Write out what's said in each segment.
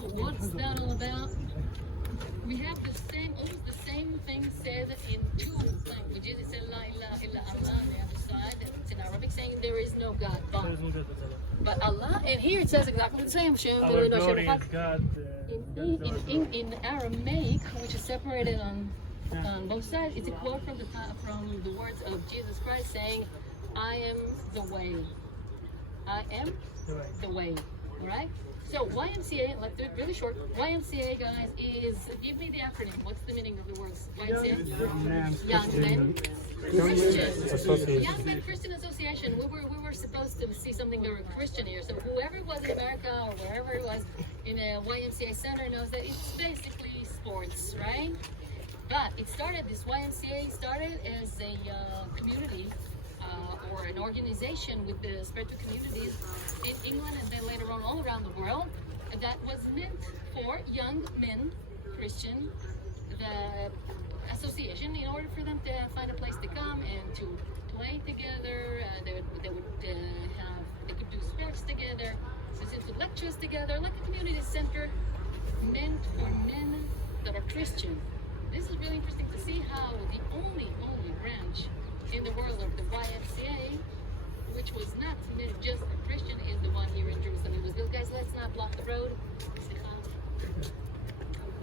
what's that all about? We have the same, almost the same thing said in two languages. It says La ilaha illa Allah on the other side. It's in Arabic saying there is no God but Allah. And here it says exactly the same. Our glory is God. In Aramaic, which is separated on both sides, it's a quote from the words of Jesus Christ saying, I am the way. I am the way. Alright? So YMCA, let's do it really short. YMCA, guys, is, give me the acronym. What's the meaning of the words? YMCA? Young Men Christian. Young Men Christian Association. We were supposed to see something very Christian here. So whoever was in America or wherever it was in a YMCA center knows that it's basically sports, right? But it started, this YMCA started as a community or an organization with the spread to communities in England and then later on all around the world that was meant for young men, Christian, the association, in order for them to find a place to come and to play together. They could do sports together, listen to lectures together, like a community center meant for men that are Christian. This is really interesting to see how the only branch in the world of the YMCA, which was not meant just for Christian, is the one here in Jerusalem. It was built, guys, let's not block the road.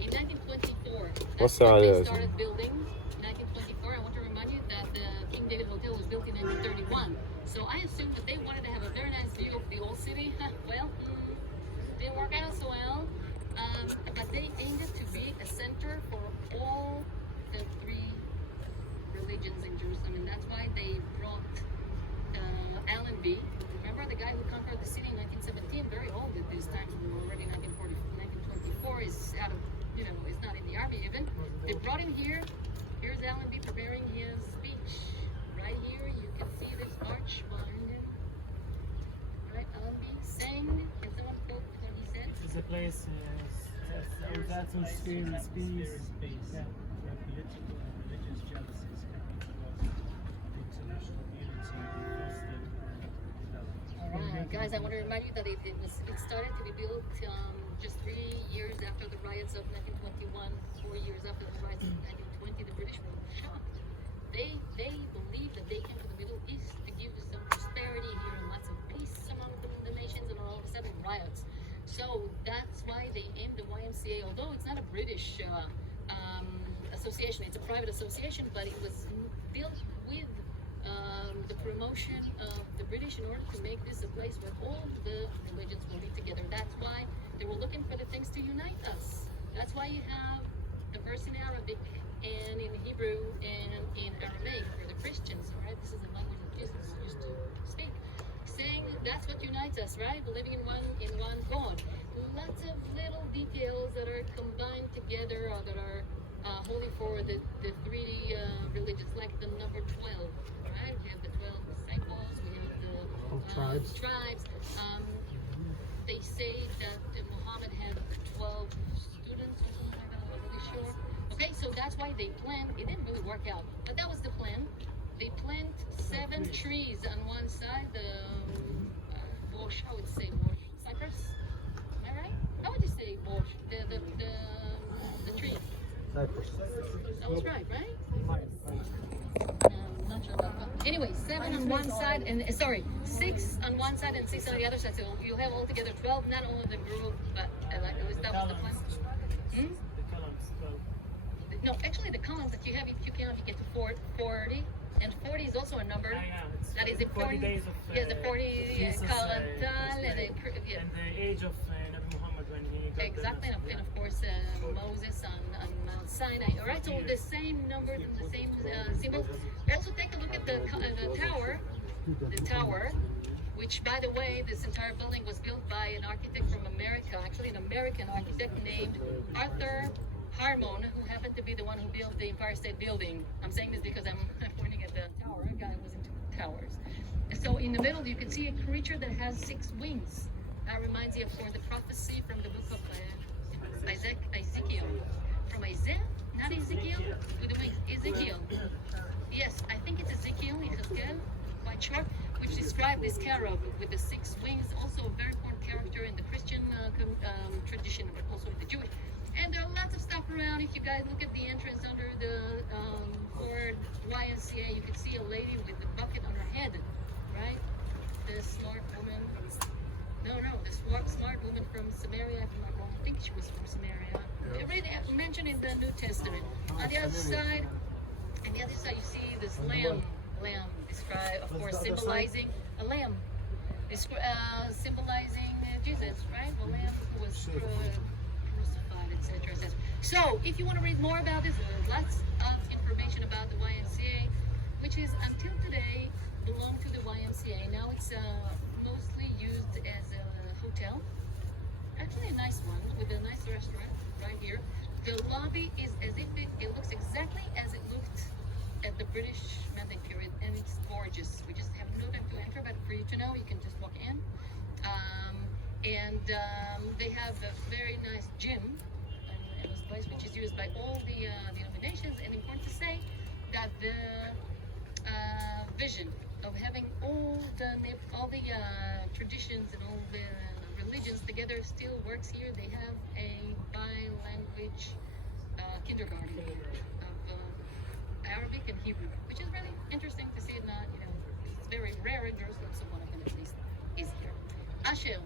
In 1924, that's when they started building. 1924, I want to remind you that the King David Hotel was built in 1931. So I assume that they wanted to have a very nice view of the old city. Well, didn't work out so well. But they aimed it to be a center for all the three religions in Jerusalem, and that's why they brought Allenby. Remember the guy who conquered the city in 1917? Very old at this time, already 1924 is out of, is not in the army even. They brought him here. Here's Allenby preparing his speech. Right here, you can see this march behind him. Right, Allenby saying, can someone quote what he said? It's a place without some speed. Yeah. Political and religious jealousies connected to international unity Alright, guys, I want to remind you that it started to be built just 3 years after the riots of 1921, 4 years after the riots of 1920. The British were shocked. They believed that they came to the Middle East to give some prosperity here and lots of peace among the nations, and all of a sudden riots. So that's why they aimed the YMCA, although it's not a British association, it's a private association, but it was built with the promotion of the British in order to make this a place where all the religions will be together. That's why they were looking for the things to unite us. That's why you have the verse in Arabic and in Hebrew and in Aramaic for the Christians, all right? This is the language that Jesus used to speak, saying that's what unites us, right? Believing in one God. Lots of little details that are combined together or that are holy for the three religions, like the number 12, right? We have the 12 disciples, we have the tribes. They say that Muhammad had 12 students or something like that, I'm not really sure. Okay, so that's why they planned, it didn't really work out, but that was the plan. They plant 7 trees on one side, the bush, I would say bush, cypress, am I right? How would you say bush, the tree? Cypress. That was right? Not sure about that. Anyway, 7 on one side, and 6 on one side and 6 on the other side. So you'll have altogether 12. Not only the group, but that was the plan. The columns, 12. No, actually, the columns that you have, if you count, you get to 40, and 40 is also a number. That is important. 40 days of yes, the 40 column and and the age of Nabi Muhammad when he got exactly, and of course Moses on Mount Sinai. All right, so the same numbers and the same symbols. Also, take a look at the tower. The tower, which, by the way, this entire building was built by an architect from America, actually an American architect named Arthur Harmon, who happened to be the one who built the Empire State Building. I'm saying this because I'm pointing at the tower. A guy was into towers. So in the middle, you can see a creature that has 6 wings. That reminds you, of course, the prophecy from the book of Ezekiel. From Isaiah, not Ezekiel, with the wings. Ezekiel. Yes, I think it's Ezekiel, quite short, which described this cherub with the 6 wings. Also a very important character in the Christian tradition, but also with the Jewish. And there are lots of stuff around. If you guys look at the entrance under the for YMCA, you can see a lady with a bucket on her head, right? The smart woman from the smart woman from Samaria. If I'm not wrong, I think she was from Samaria. Yeah. Already mentioned in the New Testament. On the other side, you see this lamb described, of course, symbolizing a lamb. Symbolizing Jesus, right? The lamb who was crucified, etc., etc. So, if you want to read more about this, lots of information about the YMCA, which is until today belonged to the YMCA. Now it's mostly used as a hotel. Actually, a nice one with a nice restaurant right here. The lobby is as if it looks exactly as it looked at the British Mandate period, and it's gorgeous. We just have no time to enter, but for you to know, you can just walk in. They have a very nice gym in this place, which is used by all the denominations. And important to say that the vision of having all the traditions and all the religions together still works here. They have a bi-language kindergarten of Arabic and Hebrew, which is really interesting to see it. Not, it's very rare in Jerusalem, so one of them at least is here. Asher.